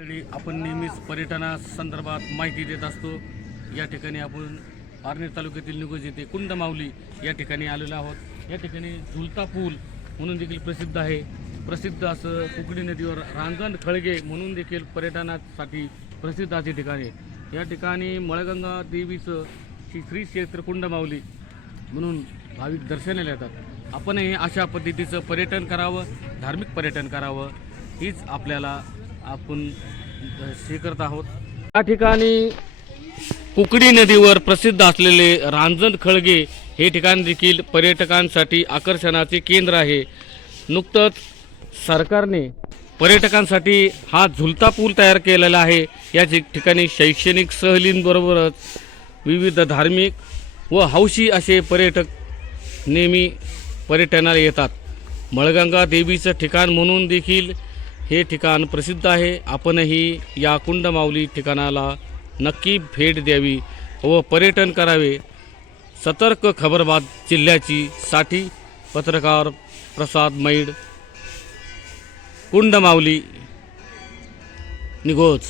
मंडळी आपण नेहमीच पर्यटनासंदर्भात माहिती देत असतो. या ठिकाणी आपण पारनेर तालुक्यातील निगोज येथे कुंड माऊली या ठिकाणी आलेलो आहोत. या ठिकाणी झुलता पूल म्हणून देखील प्रसिद्ध आहे. प्रसिद्ध असं कुकडी नदीवर रांजण खळगे म्हणून देखील पर्यटनासाठी प्रसिद्ध असे ठिकाण आहे. या ठिकाणी मळगंगा देवीचं श्री श्री क्षेत्र कुंड माऊली म्हणून भाविक दर्शनाला येतात. आपणही अशा पद्धतीचं पर्यटन करावं धार्मिक पर्यटन करावं हीच आपल्याला आपण स्वीकारत हे करत आहोत. या ठिकाणी कुकडी नदीवर प्रसिद्ध असलेले रांजण खळगे हे ठिकाण देखील पर्यटकांसाठी आकर्षणाचे केंद्र आहे. नुकतंच सरकारने पर्यटकांसाठी हा झुलता पूल तयार केलेला आहे. या ठिकाणी शैक्षणिक सहलींबरोबरच विविध धार्मिक व हौशी असे पर्यटक नेहमी पर्यटनाला येतात. मळगंगा देवीचं ठिकाण म्हणून देखील हे ठिकाण प्रसिद्ध आहे. आपणही या कुंडमाऊली ठिकाणाला नक्की भेट द्यावी व पर्यटन करावे. सतर्क खबरबाद जिल्ह्याची साठी पत्रकार प्रसाद मैड. कुंडमाऊली. निगोज